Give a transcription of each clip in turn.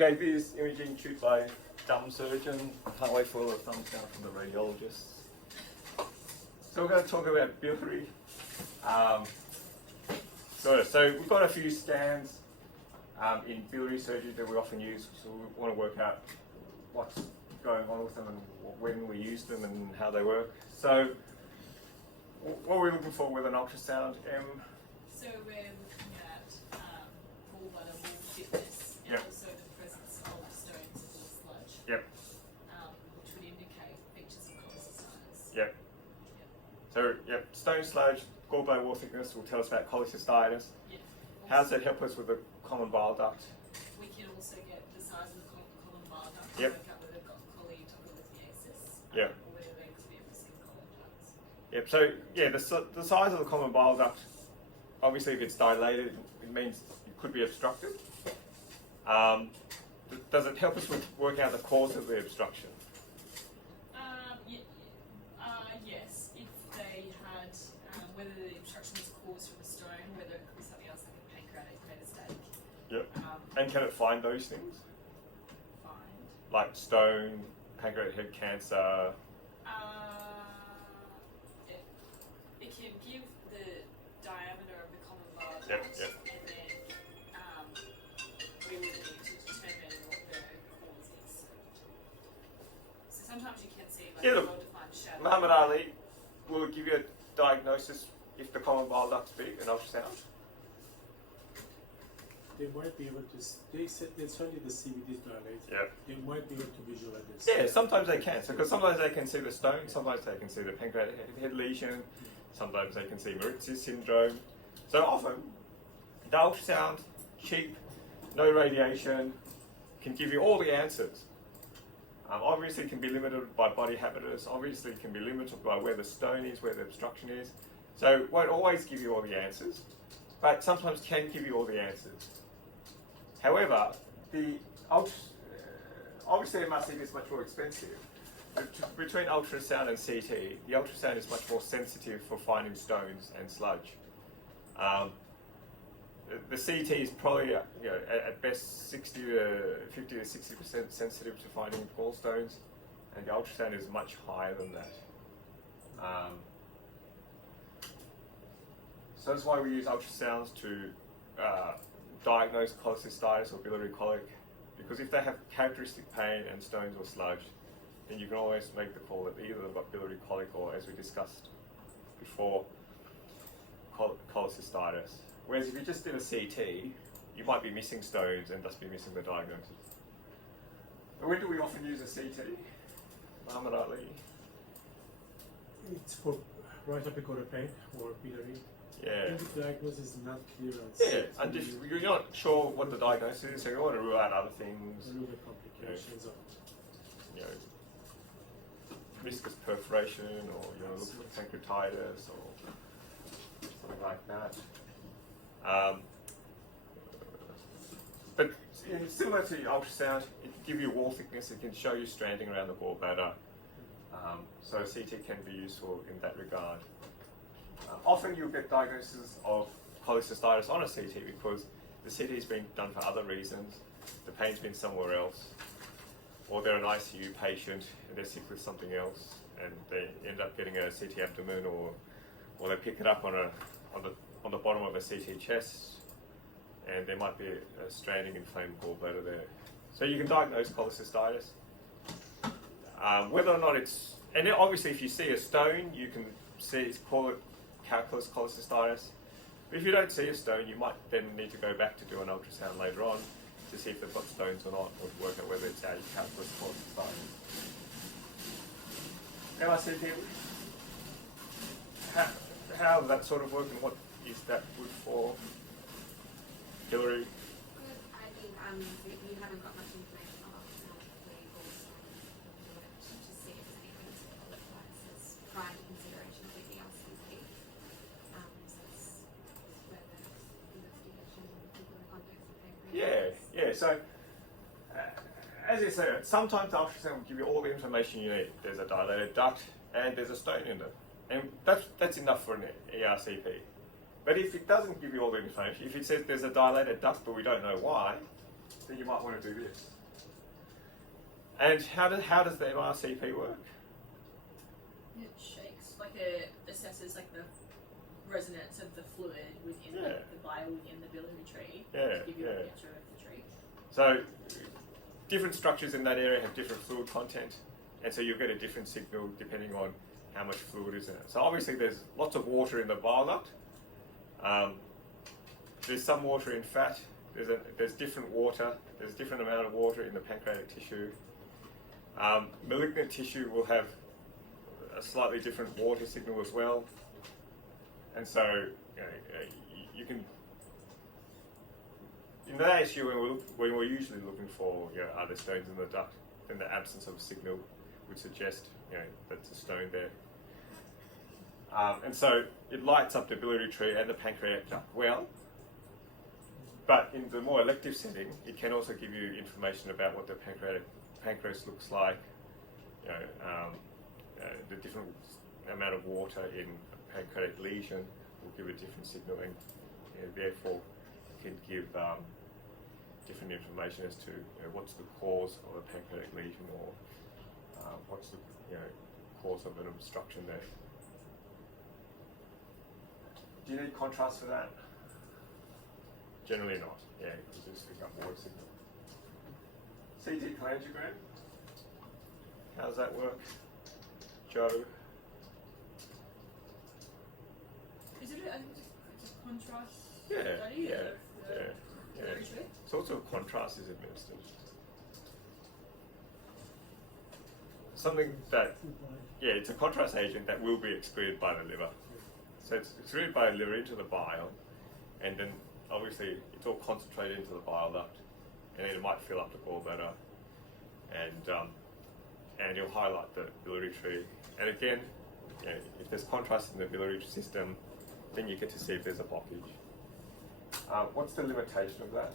Okay, this is imaging Tute by dumb surgeon. I can't wait for all the thumbs down from the radiologists. So we're going to talk about biliary. So we've got a few scans in biliary surgery that we often use. So we want to work out what's going on with them and when we use them and how they work. So what are we looking for with an ultrasound, Em? So we're looking at gallbladder wall thickness and also the presence of stones or sludge, Yep. Which would indicate features of cholecystitis. Yep. So, stone sludge, gallbladder wall thickness will tell us about cholecystitis. Yep. How does that help us with the common bile duct? We can also get the size of the colon bile duct to Yep. work out whether they've got cholelithiasis Yep. or whether they could be missing colon ducts. Yep, so the size of the common bile duct, obviously if it's dilated, it means it could be obstructed. Does it help us with working out the cause of the obstruction? Yes, if they had, whether the obstruction was caused from a stone, whether it could be something else like a pancreatic metastatic. Yep. And can it find those things? Find. Like stone, pancreatic head cancer? It can give the diameter of the common bile duct, Yep. and then we would need to determine what the cause is. So sometimes you can see like Yeah, a look, well-defined shadow. Muhammad Ali will give you a diagnosis if the common bile duct's big, an ultrasound. They might be able to, they said it's only the CBD dilated. Yeah. They might be able to visualize this. Yeah, sometimes they can. So, because sometimes they can see the stone, sometimes they can see the pancreatic head lesion, sometimes they can see Mauritius syndrome. So often, the ultrasound, cheap, no radiation, can give you all the answers. Obviously, it can be limited by body habitus. Obviously, it can be limited by where the stone is, where the obstruction is. So, it won't always give you all the answers, but sometimes can give you all the answers. However, obviously MRCT is much more expensive. Between ultrasound and CT, the ultrasound is much more sensitive for finding stones and sludge. The CT is probably, at best 50 to 60% sensitive to finding gallstones, and the ultrasound is much higher than that. So that's why we use ultrasounds to diagnose cholecystitis or biliary colic, because if they have characteristic pain and stones or sludge, then you can always make the call that either they've got biliary colic or, as we discussed before, cholecystitis. Whereas if you just did a CT, you might be missing stones and thus be missing the diagnosis. But when do we often use a CT? Muhammad Ali? It's for right apical pain or biliary. Yeah. If the diagnosis is not clear on Yeah, and if you're not sure what the diagnosis is, so you want to rule out other things. a little bit complications of Viscous perforation, or you want to look for pancreatitis or something like that. But similar to ultrasound, it can give you wall thickness, it can show you stranding around the gallbladder. So CT can be useful in that regard. Often you'll get diagnosis of cholecystitis on a CT because the CT has been done for other reasons, the pain's been somewhere else, or they're an ICU patient and they're sick with something else and they end up getting a CT abdomen, or they pick it up on the bottom of a CT chest and there might be a stranding inflamed gallbladder there. So you can diagnose cholecystitis. Whether or not it's, and then obviously if you see a stone, you can call it calculus cholecystitis. But if you don't see a stone, you might then need to go back to do an ultrasound later on to see if they've got stones or not, or to work out whether it's a calculus cholecystitis. MRCT, how does that sort of work, and what is that good for? Hillary? Good. I think you haven't got much information on ultrasound before you do it to see if there's anything to cholecystitis prior to consideration of the LCT. So it's where the investigation and people in the context of pancreas. Yeah. So, as you say, sometimes the ultrasound will give you all the information you need. There's a dilated duct and there's a stone in it. And that's enough for an ERCP. But if it doesn't give you all the information, if it says there's a dilated duct but we don't know why, then you might want to do this. And how does the MRCP work? It shakes, like it assesses like the resonance of the fluid within Yeah. the bile within the biliary tree Yeah, to give you yeah. a picture of the tree. So different structures in that area have different fluid content, and so you'll get a different signal depending on how much fluid is in it. So obviously there's lots of water in the bile duct. There's some water in fat. There's different water. There's a different amount of water in the pancreatic tissue. Malignant tissue will have a slightly different water signal as well. And so you can, in that issue when we're usually looking for are there stones in the duct, then the absence of a signal would suggest that's a stone there. And so it lights up the biliary tree and the pancreatic duct well. But in the more elective setting, it can also give you information about what the pancreas looks like, the different amount of water in a pancreatic lesion will give a different signal, and therefore can give different information as to what's the cause of a pancreatic lesion, or what's the cause of an obstruction there. Do you need contrast for that? Generally not, because you just pick up water signal. CT cholangiogram, how does that work? Joe? Is it just contrast Yeah, study? yeah. Biliary tree? Sorts of contrast is administered. Something that, it's a contrast agent that will be excreted by the liver. So it's excreted by the liver into the bile, and then obviously it's all concentrated into the bile duct, and then it might fill up the gallbladder, and you'll highlight the biliary tree. And again, if there's contrast in the biliary system, then you get to see if there's a blockage. What's the limitation of that?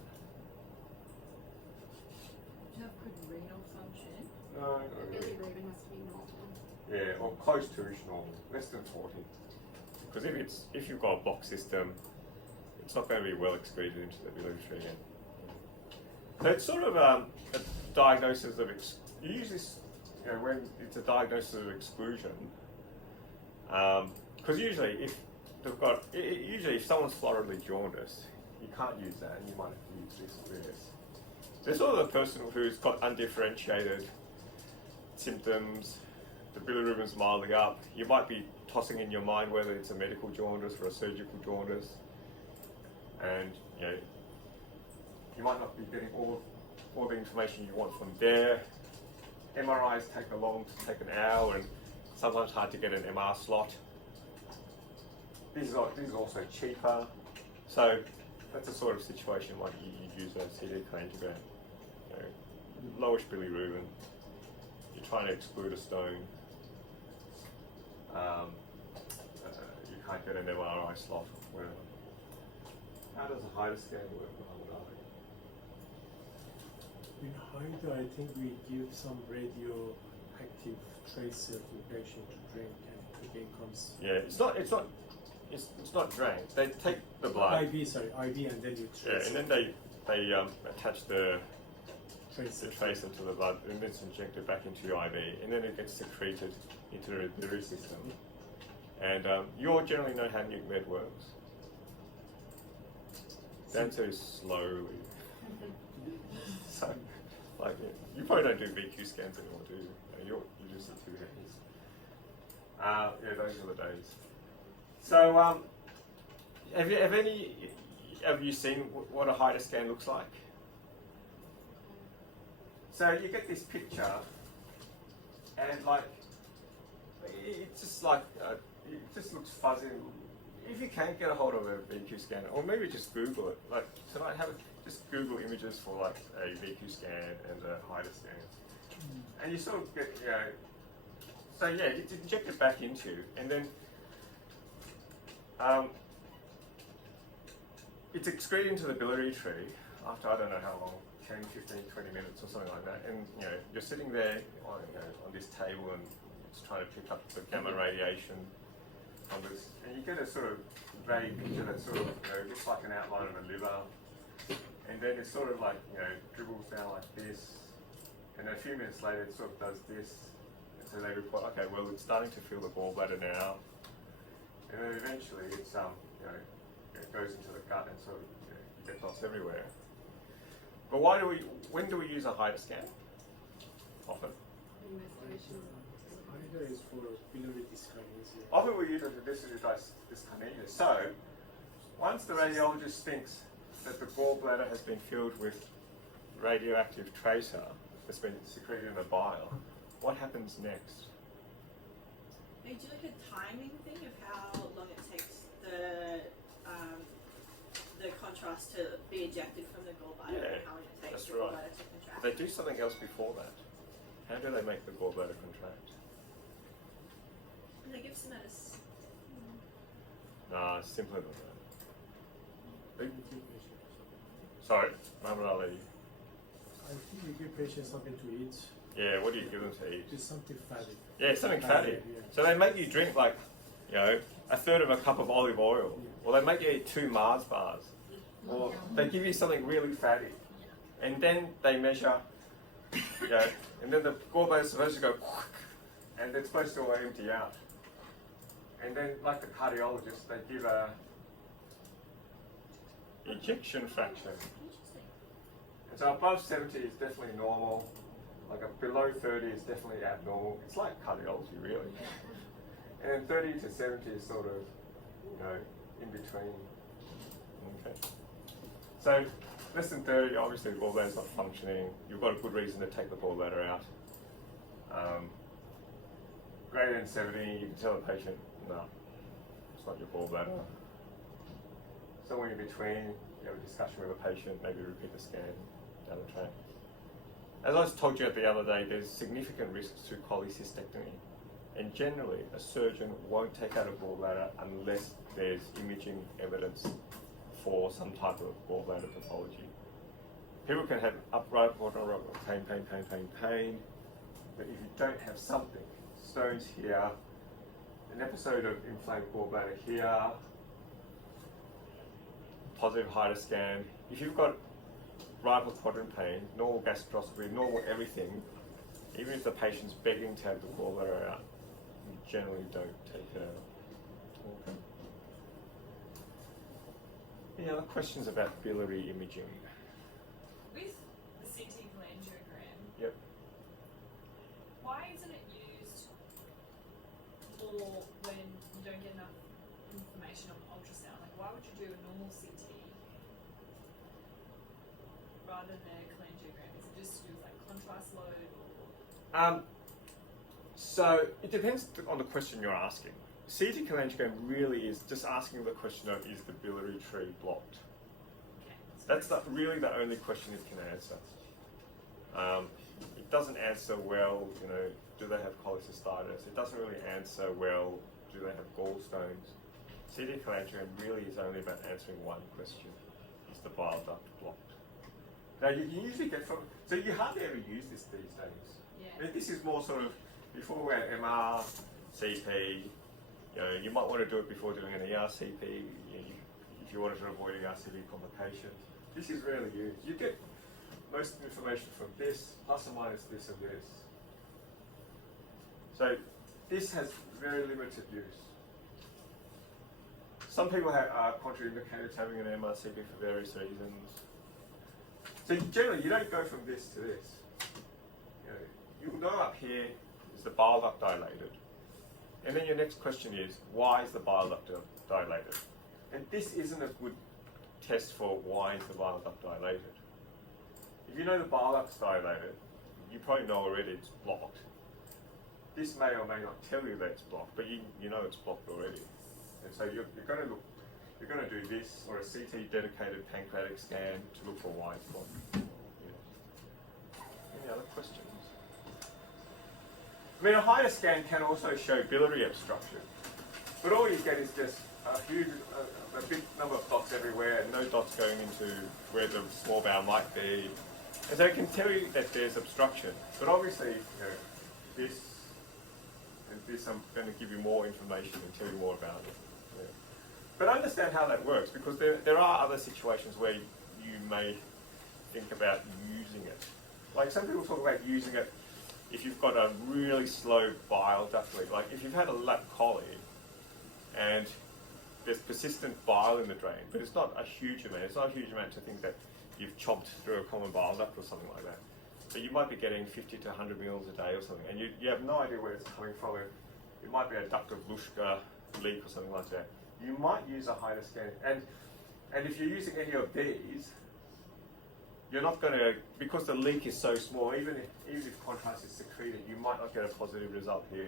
Do you have good renal function? No, The bilirubin has to be normal. or close to normal, less than 40. Because if you've got a block system, it's not going to be well excreted into the biliary tree again. So it's sort of a diagnosis of usually when it's a diagnosis of exclusion, because usually if they've got if someone's floridly jaundiced, you can't use that, and you might have to use this or this. There's sort of the person who's got undifferentiated symptoms, the bilirubin's mildly up. You might be tossing in your mind whether it's a medical jaundice or a surgical jaundice, and you might not be getting all the information you want from there. MRIs take an hour, and sometimes hard to get an MR slot. This is also cheaper, so that's the sort of situation like you use a CT cholangiogram. Lowish bilirubin, you're trying to exclude a stone. You can't get an MRI slot, whatever. How does a HIDA scan work? In HIDA, I think we give some radioactive tracer to the patient to drink, and again comes. Yeah, it's not drained. They take the blood. IV, and then you trace. Yeah, and then they attach the tracer to the blood, and then it's injected back into your IV, and then it gets secreted into the biliary system. And you all generally know how nuke med works. The answer is slowly. So, you probably don't do VQ scans anymore, do you? You just see 2 hands. Those are the days. So, have you seen what a HIDA scan looks like? So you get this picture, and it just looks fuzzy. If you can get a hold of a VQ scanner, or maybe just Google it. Like tonight, just Google images for a VQ scan and a HIDA scan, and you sort of get So it's injected back into, and then it's excreted into the biliary tree after I don't know how long, 10, 15, 20 minutes or something like that, and you're sitting there on this table and it's trying to pick up the gamma radiation on this, and you get a sort of vague picture that sort of looks like an outline of a liver, and then it sort of like, dribbles down like this, and then a few minutes later it sort of does this, and so they report, okay, well it's starting to fill the gallbladder now, and then eventually it's it goes into the gut and sort of you get dots everywhere. But when do we use a HIDA scan? Often. Investigation. HIDA is for biliary dyskinesia. Often we use it for dyskinesia. So, once the radiologist thinks that the gallbladder has been filled with radioactive tracer that's been secreted in the bile, what happens next? They do like a timing thing of how long it takes the contrast to be ejected from the gallbladder Yeah, and how long it takes that's the right. gallbladder to contract. They do something else before that. How do they make the gallbladder contract? And they give some medicine. Nah, simpler than that. You give patients something. Sorry, Muhammad Ali. I think you give patients something to eat. Yeah, what do you give them to eat? It's something fatty. Yeah, something fatty. Yeah. So they make you drink like, a third of a cup of olive oil. Yeah. Or they make you eat 2 Mars bars. Or they give you something really fatty. And then they measure, and then the gallbladder is supposed to go, and it's supposed to all empty out. And then, like the cardiologist, they give a ejection fraction. Interesting. And so above 70 is definitely normal. Like below 30 is definitely abnormal. It's like cardiology, really. And then 30 to 70 is sort of, in between. Okay. So less than 30, obviously the gallbladder's not functioning. You've got a good reason to take the gallbladder out. Greater than 70, you can tell the patient, no, it's not your gallbladder. Somewhere in between, you have a discussion with a patient, maybe repeat the scan down the track. As I told you the other day, there's significant risks to cholecystectomy. And generally, a surgeon won't take out a gallbladder unless there's imaging evidence for some type of gallbladder pathology. People can have upright pain, but if you don't have something, stones here, an episode of inflamed gallbladder here, positive HIDA scan, if you've got right upper quadrant pain, normal gastroscopy, normal everything, even if the patient's begging to have the gallbladder out, you generally don't take it out. Okay. Any other questions about biliary imaging? With the CT cholangiogram, Yep. why isn't it used more when you don't get enough information on ultrasound? Like, why would you do a normal CT rather than a cholangiogram? Is it just to do with like contrast load or? So it depends on the question you're asking. CT cholangiogram really is just asking the question of, is the biliary tree blocked? Okay. That's really the only question it can answer. It doesn't answer well, do they have cholecystitis? It doesn't really answer well, do they have gallstones? CT cholangiogram really is only about answering one question: is the bile duct blocked? Now you can usually get from, so you hardly ever use this these days. Yeah. I mean, this is more sort of before we had MR, CP. You might want to do it before doing an ERCP if you wanted to avoid ERCP complications. This is rarely used. You get most information from this, plus or minus this and this. So this has very limited use. Some people are contraindicated to having an MRCP for various reasons. So generally, you don't go from this to this. You'll know up here is the bile duct dilated. And then your next question is, why is the bile duct dilated? And this isn't a good test for why is the bile duct dilated. If you know the bile duct's dilated, you probably know already it's blocked. This may or may not tell you that it's blocked, but you know it's blocked already. And so you're going to do this or a CT dedicated pancreatic scan to look for why it's blocked. Yeah. Any other questions? I mean, a HIDA scan can also show biliary obstruction, but all you get is just a big number of dots everywhere and no dots going into where the small bowel might be. And so it can tell you that there's obstruction, but obviously, this and this, I'm going to give you more information and tell you more about it. Yeah. But understand how that works, because there are other situations where you may think about using it. Like some people talk about using it if you've got a really slow bile duct leak. Like if you've had a lap collie and there's persistent bile in the drain, but it's not a huge amount. It's not a huge amount to think that you've chopped through a common bile duct or something like that. So you might be getting 50 to 100 mils a day or something, and you have no idea where it's coming from. It might be a duct of Luschka leak or something like that. You might use a higher scan, and if you're using any of these, you're not going to, because the leak is so small, even if contrast is secreted, you might not get a positive result here.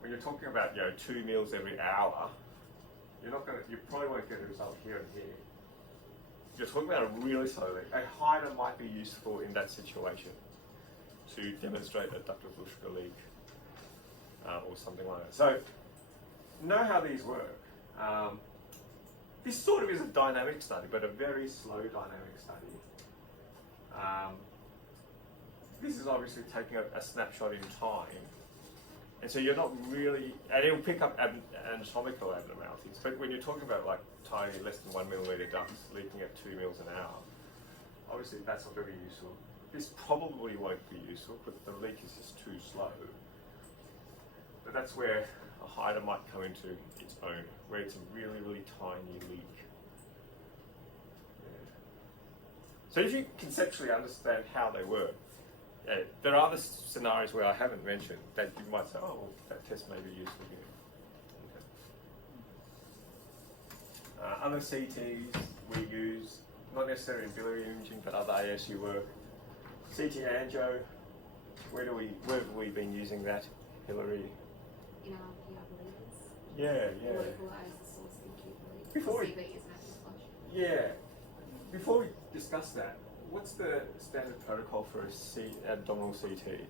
When you're talking about 2 mils every hour, you probably won't get a result here and here. You're talking about it really slowly. A hider might be useful in that situation to demonstrate a duct of Luschka leak or something like that. So know how these work. This sort of is a dynamic study, but a very slow dynamic study. This is obviously taking a snapshot in time, and so you're not really, and it'll pick up anatomical abnormalities, but when you're talking about like tiny, less than 1 millimetre ducts leaking at 2 mils an hour, obviously that's not very useful. This probably won't be useful because the leak is just too slow. But that's where a hider might come into its own, where it's a really, really tiny leak. Yeah. So if you conceptually understand how they work, there are other scenarios where I haven't mentioned that you might say, oh, well, that test may be useful here. Okay. Other CTs we use, not necessarily in biliary imaging, but other ASU work. CT angio, where have we been using that, Hilary? In our PR believers. Yeah. Localise the source in acute bleed. Before we- CV is an active flush. Yeah. Before we discuss that, what's the standard protocol for a abdominal CT?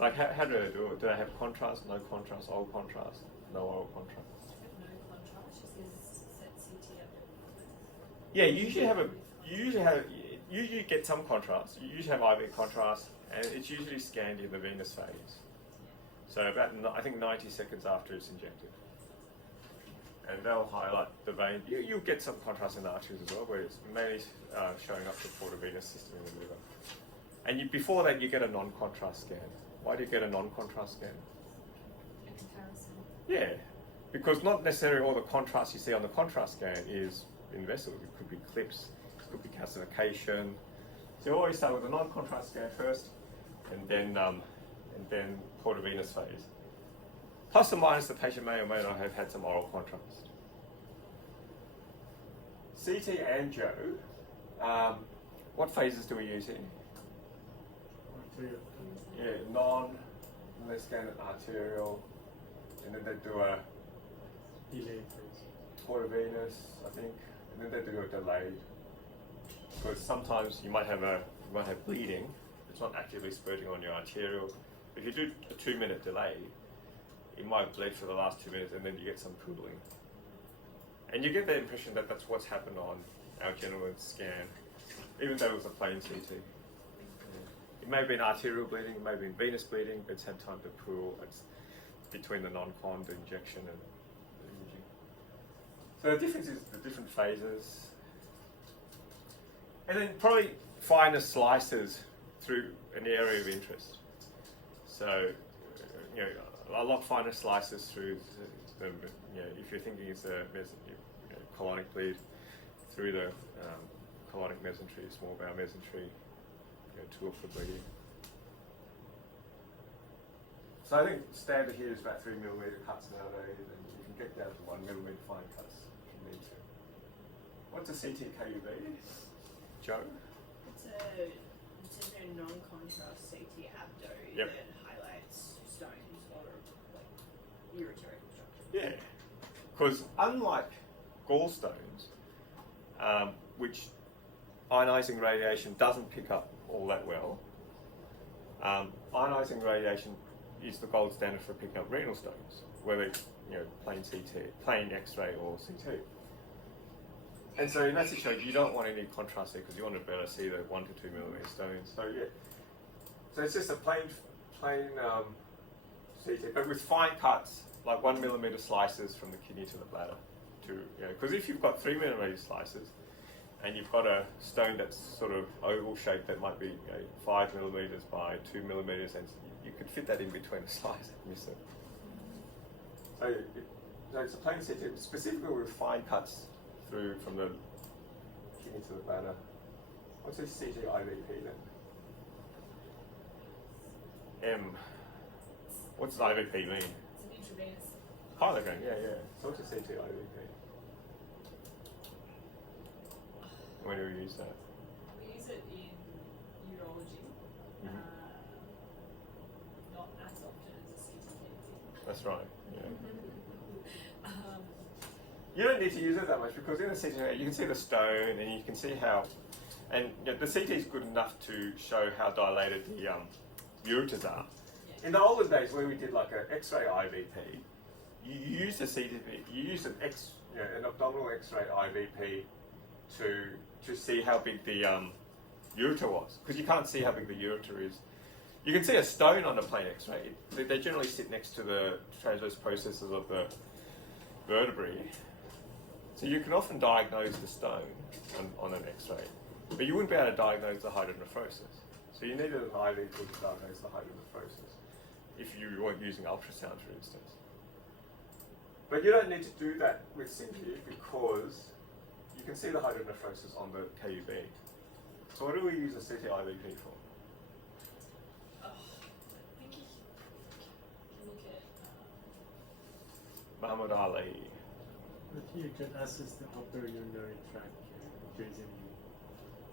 Like, how do they do it? Do they have contrast, no contrast, oral contrast, no oral contrast? No contrast, just set CT up. Yeah, you usually get some contrast. You usually have IV contrast, and it's usually scanned in the venous phase. So about, I think, 90 seconds after it's injected. And they'll highlight the vein. You'll get some contrast in the arteries as well, where it's mainly showing up the portovenous system in the liver. And before that, you get a non-contrast scan. Why do you get a non-contrast scan? A comparison. Yeah, because not necessarily all the contrast you see on the contrast scan is in vessels. It could be clips, it could be calcification. So you always start with a non-contrast scan first, and then portovenous phase. Plus or minus, the patient may or may not have had some oral contrast. CT angio, what phases do we use here? Arterial. Yeah, they scan it arterial, and then they do a Delay phase. portovenous, I think, and then they do a delayed. Because sometimes you might have bleeding, it's not actively spurting on your arterial. If you do a 2-minute delay, it might bleed for the last 2 minutes, and then you get some pooling. And you get the impression that that's what's happened on our gentleman's scan, even though it was a plain CT. It may have been arterial bleeding, it may have been venous bleeding, but it's had time to pool. It's between the non-con, the injection, and the imaging. So the difference is the different phases. And then probably finer slices through an area of interest. So, a lot finer slices through the if you're thinking it's a colonic bleed, through the colonic mesentery, small bowel mesentery, tool for bleeding. So I think standard here is about 3 millimetre cuts nowadays, and you can get down to 1 millimetre fine cuts if you need to. What's a CT-KUB? Joe? It's a non-contrast CT abdo Yep. that highlights stones or like ureteric obstruction. Yeah, because unlike gallstones, which ionising radiation doesn't pick up all that well, ionising radiation is the gold standard for picking up renal stones, whether plain CT, plain X-ray or CT. And so in that situation, you don't want any contrast there because you want to better see the 1 to 2 millimetre stones. So yeah, so it's just a plain CT, but with fine cuts, like 1 millimetre slices from the kidney to the bladder. Because if you've got 3 millimetre slices, and you've got a stone that's sort of oval shaped that might be 5 millimeters by 2 millimeters, and you could fit that in between a slice and miss it. So it's a plain CT, specifically with fine cuts through from the kidney to the bladder. What's this CT IVP then? M. What's IVP mean? It's an intravenous. Hyaluronic, yeah. So what's a CT IVP? When do we use that? We use it in urology, not as often as a CT. That's right, yeah. Um, You don't need to use it that much because in the CT you can see the stone and you can see how, and the CT is good enough to show how dilated the ureters are. In the olden days where we did like an X-ray IVP, you use a CTP, you use an abdominal X-ray IVP to see how big the ureter was, because you can't see how big the ureter is. You can see a stone on a plain X-ray. They generally sit next to the transverse processes of the vertebrae, so you can often diagnose the stone on an X-ray, but you wouldn't be able to diagnose the hydronephrosis. So you needed an IVP to diagnose the hydronephrosis if you weren't using ultrasound, for instance. But you don't need to do that with CT because you can see the hydronephrosis on the KUB. So what do we use a CT IVP for? I think you can look at. Muhammad Ali. But you can assess the upper urinary tract if there's any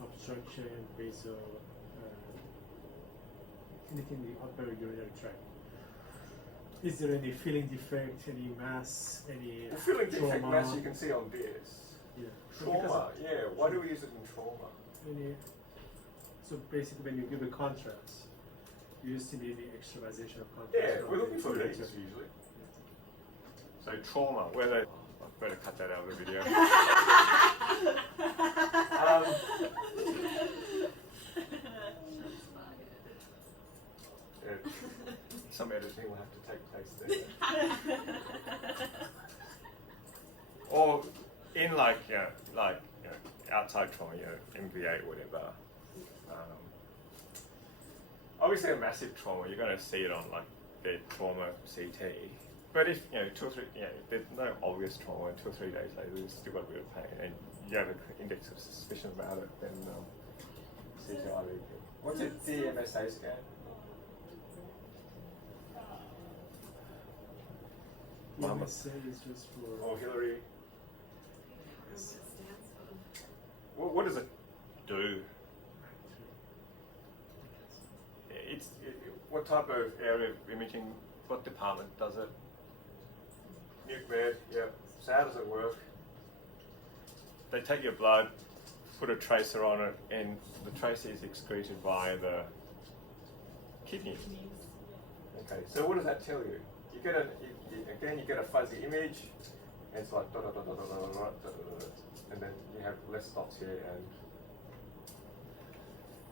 obstruction, basal, anything in the upper urinary tract. Is there any filling defect, any mass, any Filling defect trauma? mass you can see on beers. Yeah. Trauma, yeah. Why do we use it in trauma? So basically, when you give a contrast, you still need the extravasation of contrast. Yeah, we're looking for lesions usually. So trauma, whether I better cut that out of the video. Yeah, some editing will have to take place there. Or in outside trauma, MVA, whatever. Obviously, a massive trauma, you're going to see it on like their trauma CT. But if 2 or 3, there's no obvious trauma, and 2 or 3 days later, there's still got a bit of pain, and you have an index of suspicion about it, then CT IVP. What's a DMSA scan? DMSA is just for. Or Hillary? What it stands for. What does it do? What type of area of imaging? What department does it? Nuke med, yeah. So how does it work? They take your blood, put a tracer on it, and the tracer is excreted via the kidneys. Okay, so what does that tell you? You get you get a fuzzy image, and it's like dot dot dot dot dot dot dot dot dot, and then you have less dots here, and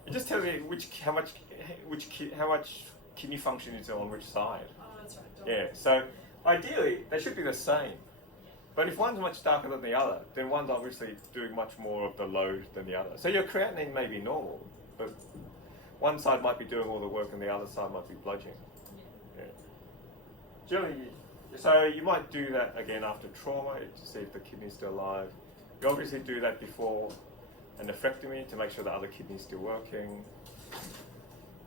it just tells you how much kidney function is on which side. Oh, that's right. Yeah, so ideally they should be the same. But if one's much darker than the other, then one's obviously doing much more of the load than the other. So your creatinine may be normal, but one side might be doing all the work and the other side might be bludgeoning. Yeah. Generally, so you might do that again after trauma to see if the kidney's still alive. You obviously do that before a nephrectomy to make sure the other kidney's still working.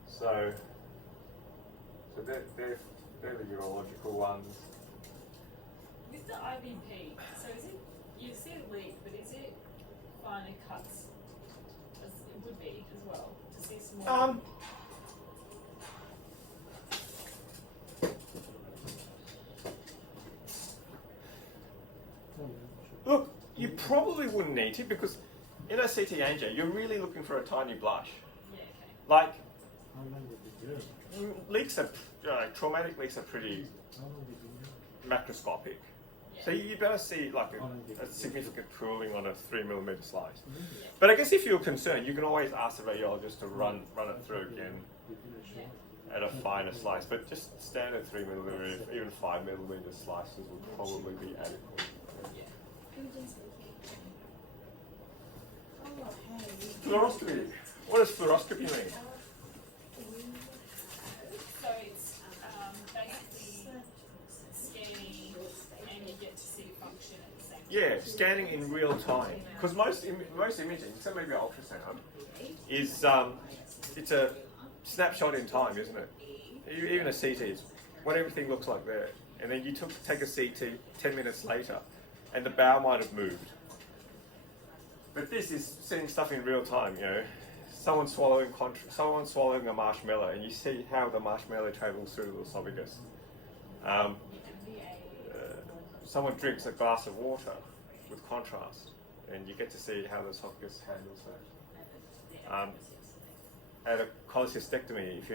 So they're the urological ones. With the IVP, so is it, you see a leak, but is it finer cuts as it would be as well to see some more? Look, you probably wouldn't need to because in a CT angio, you're really looking for a tiny blush. Yeah, okay. Like How long did you do? leaks are traumatic leaks are pretty How long did you do? macroscopic. So you better see like a significant pooling on a 3mm slice. But I guess if you're concerned, you can always ask the radiologist to run it through again at a finer slice. But just standard 3mm, even 5mm slices would probably be adequate. Fluoroscopy. What does fluoroscopy mean? So it's basically scanning and you get to see function at the same time. Yeah, scanning in real time. Because most imaging, so maybe ultrasound, is it's a snapshot in time, isn't it? Even a CT is what everything looks like there. And then you take a CT 10 minutes later, and the bowel might have moved. But this is seeing stuff in real time. You know, someone swallowing a marshmallow, and you see how the marshmallow travels through the esophagus. Someone drinks a glass of water with contrast, and you get to see how the esophagus handles that. At a cholecystectomy, if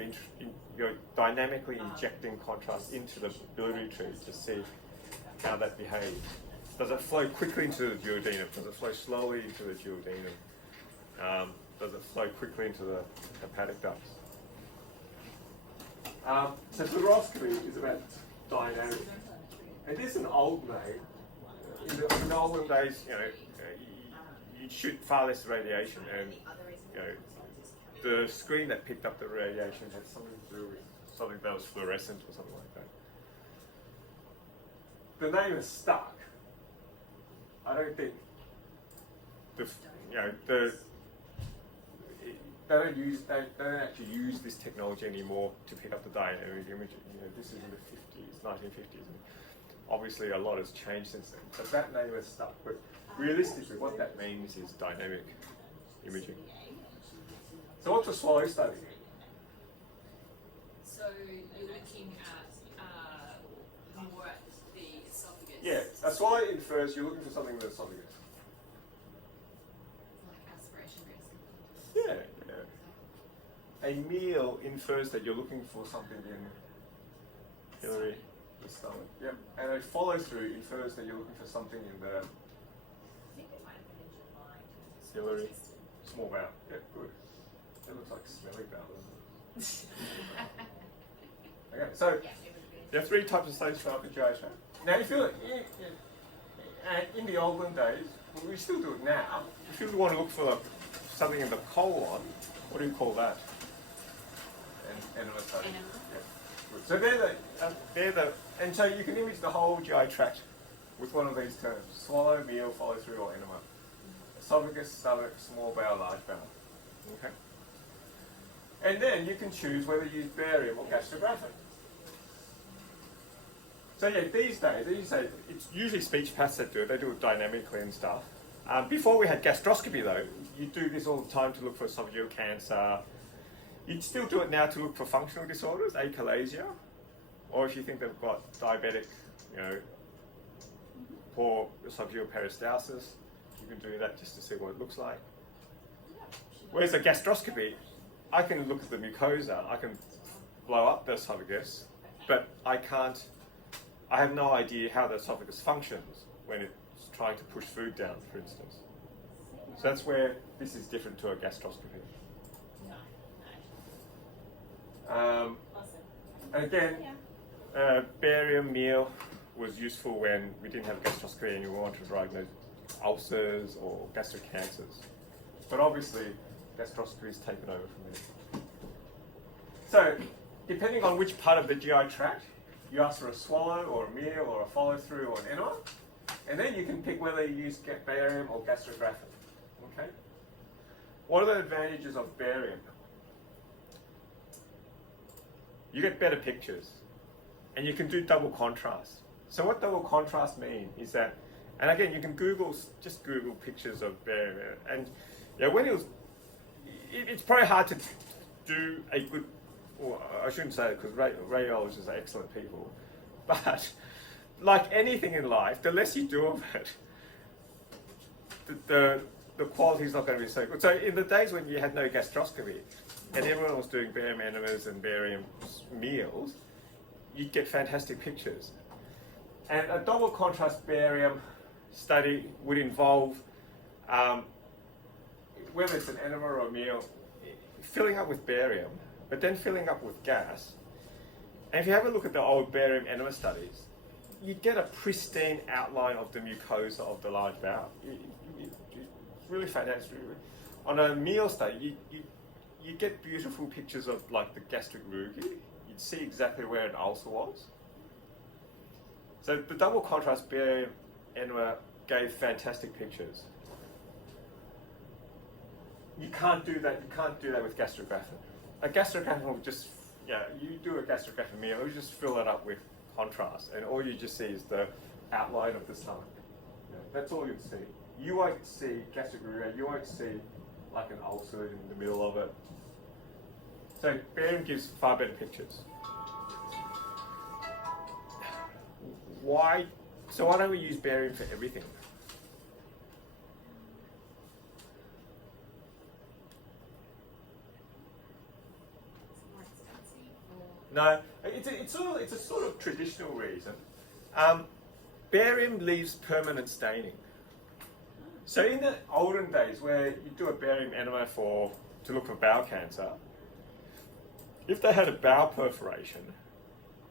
you're dynamically injecting contrast into the biliary tree to see how that behaves. Does it flow quickly into the duodenum? Does it flow slowly into the duodenum? Does it flow quickly into the hepatic ducts? So fluoroscopy is about dynamic. And this is an old name. In the olden days, you'd shoot far less radiation, and the screen that picked up the radiation had something to do with something that was fluorescent or something like that. The name is stuck. I don't think they don't actually use this technology anymore to pick up the dynamic imaging. This is in the 1950s, and obviously a lot has changed since then. So that name is stuck. But realistically, what that means is dynamic imaging. So what's a swallow study? So you're looking at more at the esophagus. Yeah, a swallow infers you're looking for something in the esophagus. Like aspiration risk. Yeah. A meal infers that you're looking for something in Hillary, the stomach. Yep. And a follow through infers that you're looking for something in the Hillary, small bowel. Yeah, good. It looks like smelly bowel, doesn't it? Okay, so there are three types of studies for upper GI tract. Now, if you're in the olden days, well, we still do it now. If you want to look for something in the colon, what do you call that? Enema study. Enema. Yeah. Good. So and so you can image the whole GI tract with one of these terms: swallow, meal, follow through, or enema. Esophagus, stomach, small bowel, large bowel. Okay. And then you can choose whether you use barium or gastrographic. So yeah, these days, as you say, it's usually speech paths that do it. They do it dynamically and stuff. Before we had gastroscopy though, you do this all the time to look for esophageal cancer. You'd still do it now to look for functional disorders, achalasia, or if you think they've got diabetic, poor esophageal peristalsis, you can do that just to see what it looks like. Whereas a gastroscopy, I can look at the mucosa, I can blow up the esophagus, but I have no idea how the esophagus functions when it's trying to push food down, for instance. So that's where this is different to a gastroscopy. And again, barium meal was useful when we didn't have gastroscopy and we wanted to diagnose ulcers or gastric cancers. But obviously, gastroscopy is taken over from there. So, depending on which part of the GI tract, you ask for a swallow or a meal or a follow through or an enema, and then you can pick whether you use barium or gastrographic. Okay. What are the advantages of barium? You get better pictures, and you can do double contrast. So what double contrast mean is that, and again, you can just Google pictures of barium, and when it's probably hard to do a good, well, I shouldn't say it because radiologists are excellent people, but like anything in life, the less you do of it, the quality is not going to be so good. So in the days when you had no gastroscopy and everyone was doing barium enemas and barium meals, you'd get fantastic pictures. And a double contrast barium study would involve, whether it's an enema or a meal, filling up with barium, but then filling up with gas. And if you have a look at the old barium enema studies, you'd get a pristine outline of the mucosa of the large bowel. It's really fantastic. on a meal study, you get beautiful pictures of like the gastric rugae. You'd see exactly where an ulcer was. So the double contrast barium enema gave fantastic pictures. You can't do that. You can't do that with gastrographin. A gastrographin will just, you do a gastrographin meal, you just fill it up with contrast, and all you just see is the outline of the stomach. That's all you'd see. You won't see gastric rugae. You won't see like an ulcer in the middle of it. So barium gives far better pictures. Why? So why don't we use barium for everything? No, it's a sort of traditional reason. Barium leaves permanent staining. So in the olden days, where you do a barium enema to look for bowel cancer, if they had a bowel perforation,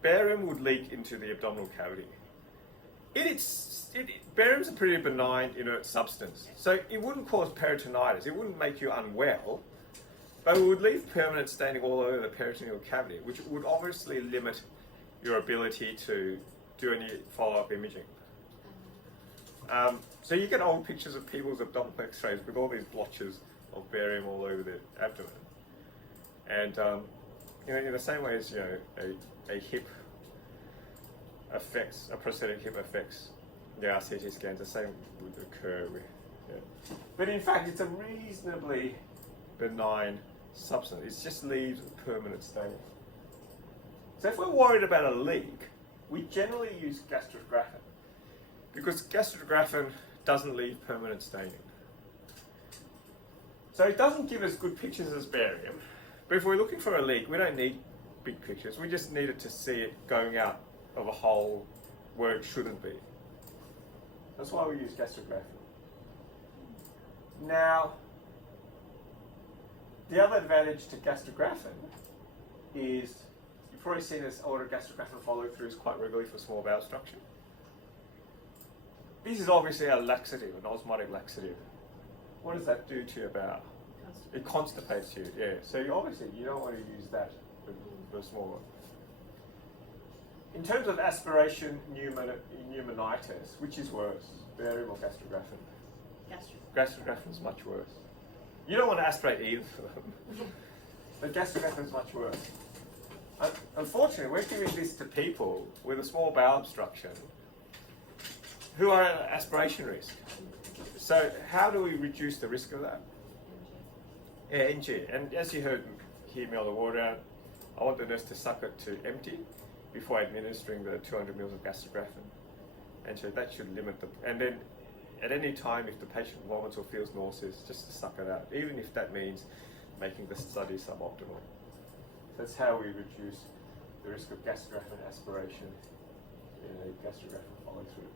barium would leak into the abdominal cavity. Barium's a pretty benign inert substance, so it wouldn't cause peritonitis. It wouldn't make you unwell. But it would leave permanent staining all over the peritoneal cavity, which would obviously limit your ability to do any follow-up imaging. So you get old pictures of people's abdominal x-rays with all these blotches of barium all over their abdomen. And in the same way as a hip affects, a prosthetic hip affects the RCT scans, the same would occur with. But in fact, it's a reasonably benign substance. It just leaves a permanent stain. So if we're worried about a leak, we generally use gastrographin, because gastrographin doesn't leave permanent staining. So it doesn't give us good pictures as barium, but if we're looking for a leak, we don't need big pictures. We just need it to see it going out of a hole where it shouldn't be. That's why we use gastrographin. Now, the other advantage to gastrographin is you've probably seen this order gastrographin follow-throughs quite regularly for small bowel obstruction. This is obviously a laxative, an osmotic laxative. What does that do to your bowel? It constipates you, yeah. So you don't want to use that for small one. In terms of aspiration pneumonitis, which is worse, barium or gastrographin? Gastrographin is much worse. You don't want to aspirate either of them. But gastrographin is much worse. Unfortunately, we're giving this to people with a small bowel obstruction who are at aspiration risk. So how do we reduce the risk of that? Yeah, NG. And as you hear me on the water, I want the nurse to suck it to empty before administering the 200 mils of gastrographin. And so that should limit and then at any time, if the patient vomits or feels nauseous, just to suck it out, even if that means making the study suboptimal. That's how we reduce the risk of gastrographin aspiration in a gastrographin follow-through.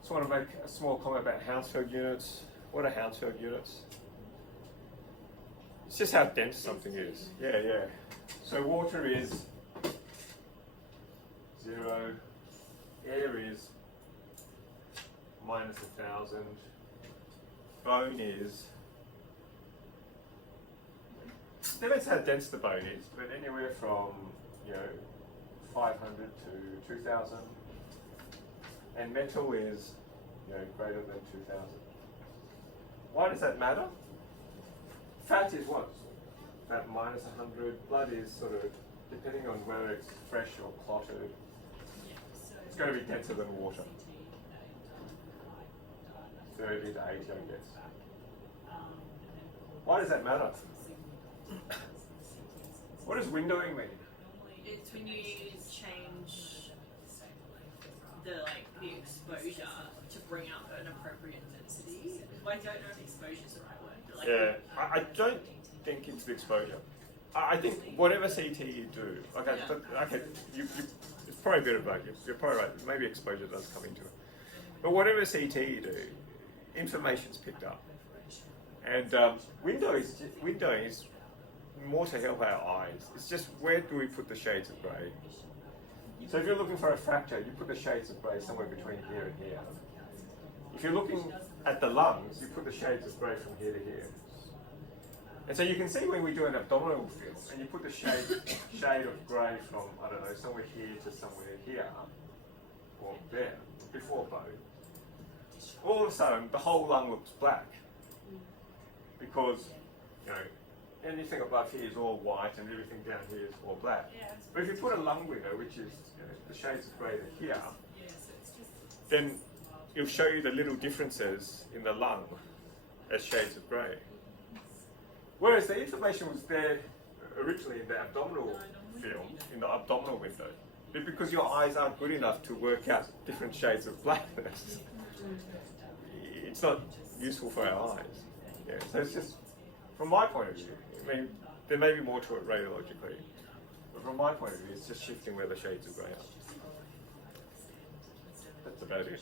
Just want to make a small comment about Hounsfield units. What are Hounsfield units? It's just how dense something is. Yeah. So water is 0, air is minus 1,000, bone is, depends how dense the bone is, but anywhere from 500 to 2,000, and metal is greater than 2,000. Why does that matter? Fat is what? About minus 100. Blood is sort of, depending on whether it's fresh or clotted, it's going to be denser than water. 30 to 80, I guess. Why does that matter? What does windowing mean? It's when you change the exposure to bring out an appropriate density. I don't know if exposure is the right word. But I don't think it's the exposure. I think whatever CT you do, it's probably a bit of both. You're probably right. Maybe exposure does come into it. But whatever CT you do, information's picked up. And windowing is more to help our eyes. It's just where do we put the shades of grey? So if you're looking for a fracture, you put the shades of grey somewhere between here and here. If you're looking at the lungs, you put the shades of grey from here to here. And so you can see when we do an abdominal film, and you put the shade of grey from, I don't know, somewhere here to somewhere here, or there, before both, all of a sudden the whole lung looks black. Because, you know, anything above here is all white and everything down here is all black. Yeah, it's But if you put a lung window, which is, you know, the shades of grey to here, yeah, so it's just then it'll show you the little differences in the lung as shades of grey. Whereas the information was there originally in the abdominal film, in the abdominal window. But because your eyes aren't good enough to work out different shades of blackness, it's not useful for our eyes. Yeah, so it's just, from my point of view, I mean, there may be more to it radiologically, but from my point of view, it's just shifting where the shades of grey are. That's about it.